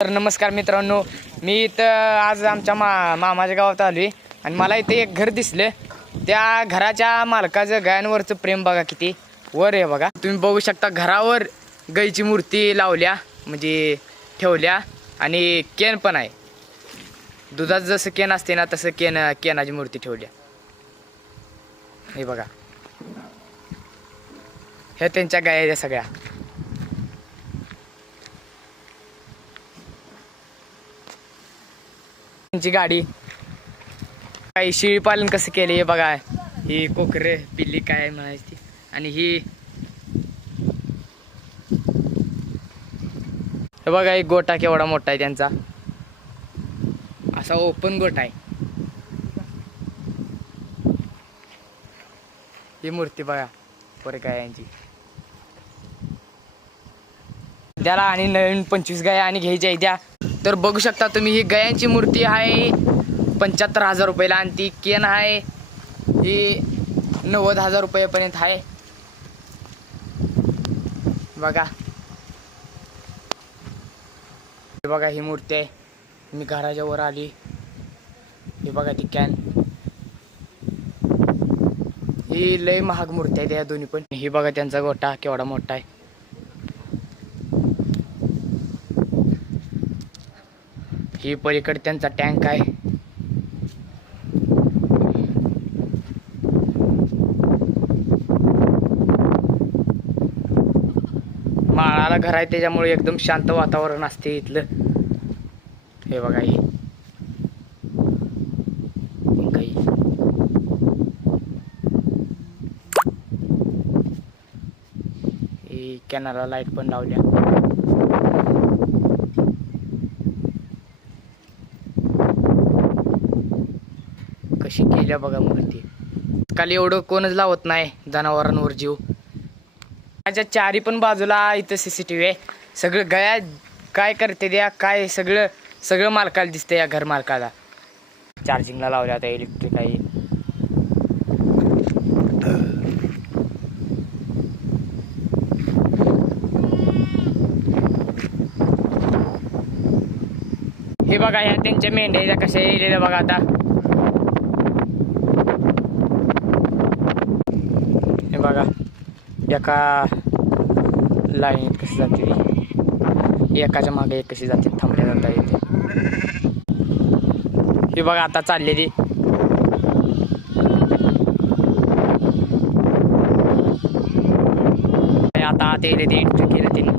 तर नमस्कार मित्रांनो, मी इथं आज आमच्या मामाच्या गावात आलो आहे आणि मला इथे एक घर दिसलं. त्या घराच्या मालकाचं गायांवरचं प्रेम बघा किती वर आहे बघा. तुम्ही बघू शकता घरावर गाईची मूर्ती लावल्या म्हणजे ठेवल्या आणि केन पण आहे. दुधाचं जसं केन असते ना तसं केनाची मूर्ती ठेवल्या. हे बघा, ह्या त्यांच्या गाया सगळ्या. त्यांची गाडी काही शेळी पालन कसं केले हे बघा. ही कोकरे पिल्ली काय म्हणायची आणि हे बघा एक गोटा केवढा मोठा आहे त्यांचा, असा ओपन गोटा आहे. ही मूर्ती बघा बरं गायांची. त्याला आणि नवीन 25 गाया आणि घ्यायच्या आहे त्या. तर बघू शकता तुम्ही ही गायांची मूर्ती आहे 75,000 रुपयाला आणि ती केन आहे ही 90,000 रुपयापर्यंत आहे बघा. बघा ही मूर्ती आहे. मी घराच्या वर आली, हे बघा ती कॅन. ही लय महाग मूर्ती आहे त्या दोन्ही पण. ही बघा त्यांचा गोटा केवढा मोठा आहे. ही पलीकडे त्यांचा टँक आहे. माळाला घर आहे त्याच्यामुळे एकदम शांत वातावरण असते इथलं. हे बघा ही गाई. ही कॅनलला लाईट पण लावल्या. कशी केल्या बघा मूर्ती. काल एवढं कोणच लावत नाही जनावरांवर जीव. माझ्या चारी पण बाजूला इथं CCTV आहे. सगळं गया काय करते द्या काय सगळं मालकाला दिसतं या घर मालकाला. चार्जिंगला लावल्या आता इलेक्ट्रिक आहे. हे बघा ह्या त्यांच्या मेंढ्या कशा येलेल्या बघा आता. हे बघा एका लाईन कशी जाते, एकाच्या मागे एक कशी जाते थांबल्या जाता येते. हे बघा आता चाललेली. आता ते एंट्री केलं त्यांनी.